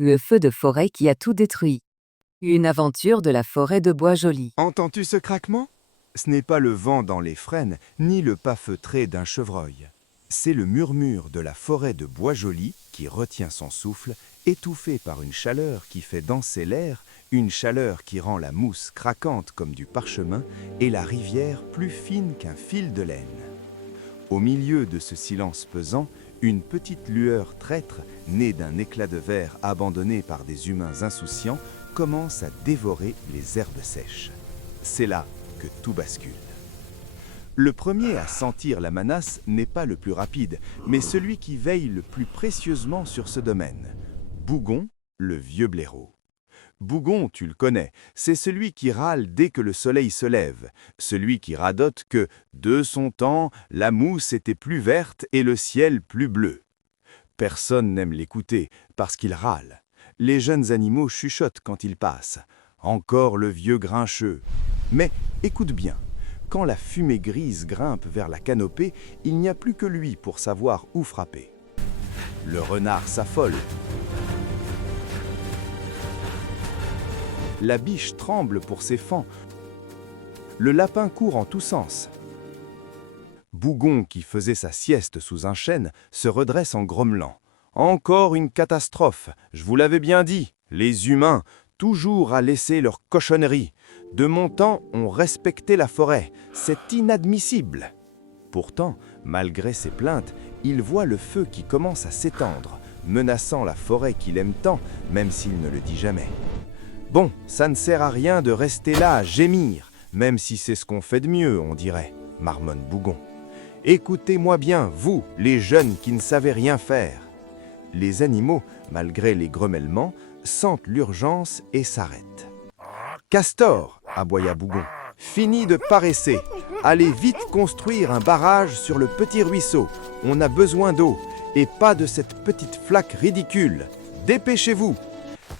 Le feu de forêt qui a tout détruit. Une aventure de la forêt de Bois-Joli. Entends-tu ce craquement? Ce n'est pas le vent dans les frênes, ni le pas feutré d'un chevreuil. C'est le murmure de la forêt de Bois-Joli qui retient son souffle, étouffé par une chaleur qui fait danser l'air, une chaleur qui rend la mousse craquante comme du parchemin et la rivière plus fine qu'un fil de laine. Au milieu de ce silence pesant, une petite lueur traître, née d'un éclat de verre abandonné par des humains insouciants, commence à dévorer les herbes sèches. C'est là que tout bascule. Le premier à sentir la menace n'est pas le plus rapide, mais celui qui veille le plus précieusement sur ce domaine. Bougon, le vieux blaireau. Bougon, tu le connais, c'est celui qui râle dès que le soleil se lève, celui qui radote que, de son temps, la mousse était plus verte et le ciel plus bleu. Personne n'aime l'écouter, parce qu'il râle. Les jeunes animaux chuchotent quand il passe. Encore le vieux grincheux. Mais écoute bien, quand la fumée grise grimpe vers la canopée, il n'y a plus que lui pour savoir où frapper. Le renard s'affole. La biche tremble pour ses fans. Le lapin court en tous sens. Bougon, qui faisait sa sieste sous un chêne, se redresse en grommelant. Encore une catastrophe, je vous l'avais bien dit, les humains, toujours à laisser leur cochonnerie. De mon temps, on respectait la forêt, c'est inadmissible. Pourtant, malgré ses plaintes, il voit le feu qui commence à s'étendre, menaçant la forêt qu'il aime tant, même s'il ne le dit jamais. Bon, ça ne sert à rien de rester là à gémir, même si c'est ce qu'on fait de mieux, on dirait, marmonne Bougon. Écoutez-moi bien, vous, les jeunes qui ne savez rien faire. Les animaux, malgré les grommellements, sentent l'urgence et s'arrêtent. Castor, aboya Bougon, fini de paresser. Allez vite construire un barrage sur le petit ruisseau. On a besoin d'eau, et pas de cette petite flaque ridicule. Dépêchez-vous.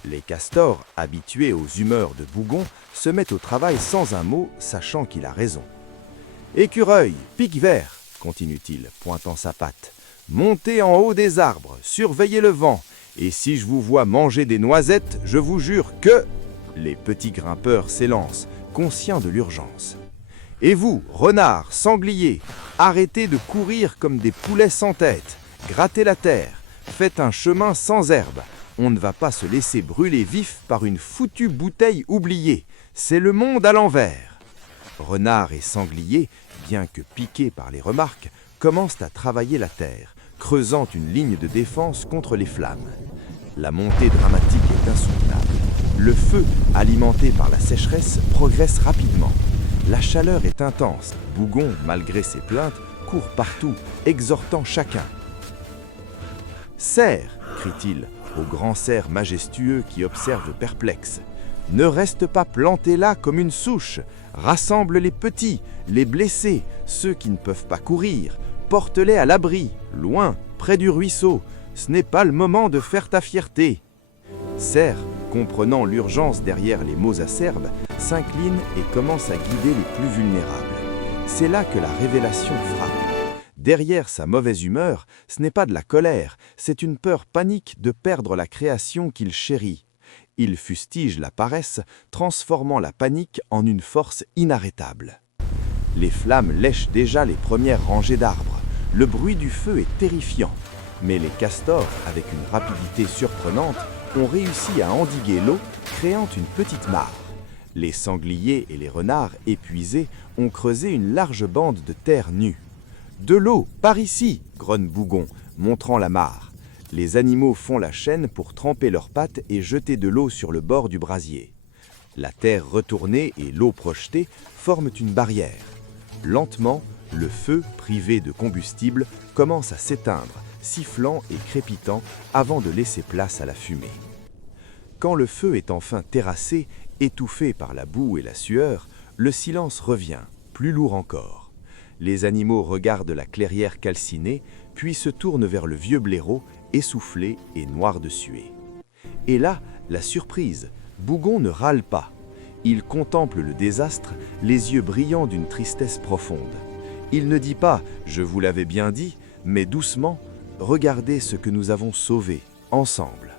Les castors, habitués aux humeurs de Bougon, se mettent au travail sans un mot, sachant qu'il a raison. Écureuil, pic vert, continue-t-il, pointant sa patte. Montez en haut des arbres, surveillez le vent, et si je vous vois manger des noisettes, je vous jure que... Les petits grimpeurs s'élancent, conscients de l'urgence. Et vous, renards, sangliers, arrêtez de courir comme des poulets sans tête, grattez la terre, faites un chemin sans herbe. On ne va pas se laisser brûler vif par une foutue bouteille oubliée. C'est le monde à l'envers. Renards et sangliers, bien que piqués par les remarques, commencent à travailler la terre, creusant une ligne de défense contre les flammes. La montée dramatique est insoutenable. Le feu, alimenté par la sécheresse, progresse rapidement. La chaleur est intense. Bougon, malgré ses plaintes, court partout, exhortant chacun. « Cerf !» crie-t-il au grand cerf majestueux qui observe perplexe. « Ne reste pas planté là comme une souche. Rassemble les petits, les blessés, ceux qui ne peuvent pas courir. Porte-les à l'abri, loin, près du ruisseau. Ce n'est pas le moment de faire ta fierté. » Cerf, comprenant l'urgence derrière les mots acerbes, s'incline et commence à guider les plus vulnérables. C'est là que la révélation frappe. Derrière sa mauvaise humeur, ce n'est pas de la colère, c'est une peur panique de perdre la création qu'il chérit. Il fustige la paresse, transformant la panique en une force inarrêtable. Les flammes lèchent déjà les premières rangées d'arbres. Le bruit du feu est terrifiant. Mais les castors, avec une rapidité surprenante, ont réussi à endiguer l'eau, créant une petite mare. Les sangliers et les renards, épuisés, ont creusé une large bande de terre nue. « De l'eau, par ici !» grogne Bougon, montrant la mare. Les animaux font la chaîne pour tremper leurs pattes et jeter de l'eau sur le bord du brasier. La terre retournée et l'eau projetée forment une barrière. Lentement, le feu, privé de combustible, commence à s'éteindre, sifflant et crépitant avant de laisser place à la fumée. Quand le feu est enfin terrassé, étouffé par la boue et la sueur, le silence revient, plus lourd encore. Les animaux regardent la clairière calcinée, puis se tournent vers le vieux blaireau, essoufflé et noir de suée. Et là, la surprise, Bougon ne râle pas. Il contemple le désastre, les yeux brillants d'une tristesse profonde. Il ne dit pas « je vous l'avais bien dit », mais doucement « regardez ce que nous avons sauvé, ensemble ».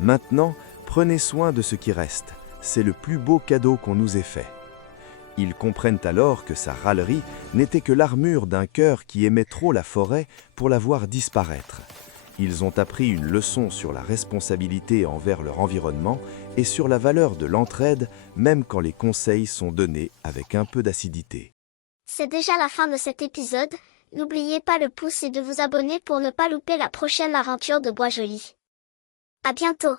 Maintenant, prenez soin de ce qui reste. C'est le plus beau cadeau qu'on nous ait fait. » Ils comprennent alors que sa râlerie n'était que l'armure d'un cœur qui aimait trop la forêt pour la voir disparaître. Ils ont appris une leçon sur la responsabilité envers leur environnement et sur la valeur de l'entraide, même quand les conseils sont donnés avec un peu d'acidité. C'est déjà la fin de cet épisode, n'oubliez pas le pouce et de vous abonner pour ne pas louper la prochaine aventure de Bois Joli. À bientôt!